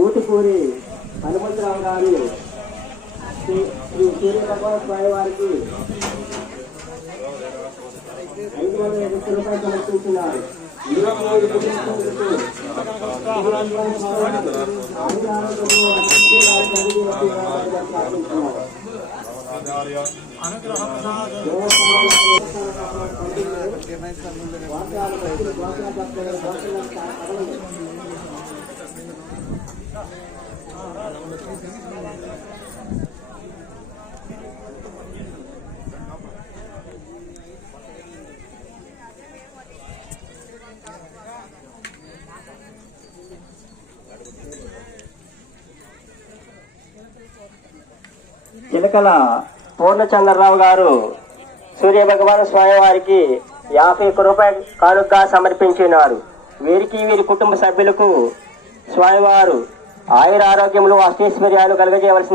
ఊటుకూరి హనుమంతరావు గారు శ్రీ సూర్య భగవాన్ స్వామి వారికి 550 రూపాయలు సమర్పించున్నారు. 23 కుటుంబాలకు చిలకల పూర్ణచంద్రరావు గారు సూర్య భగవాన్ స్వామి వారికి 51 రూపాయలు కానుకగా సమర్పించినారు. వీరికి వీరి కుటుంబ సభ్యులకు స్వామివారు ఆయుర ఆరోగ్యములు అష్టైశ్వర్యాలు కలుగజేయవలసింది.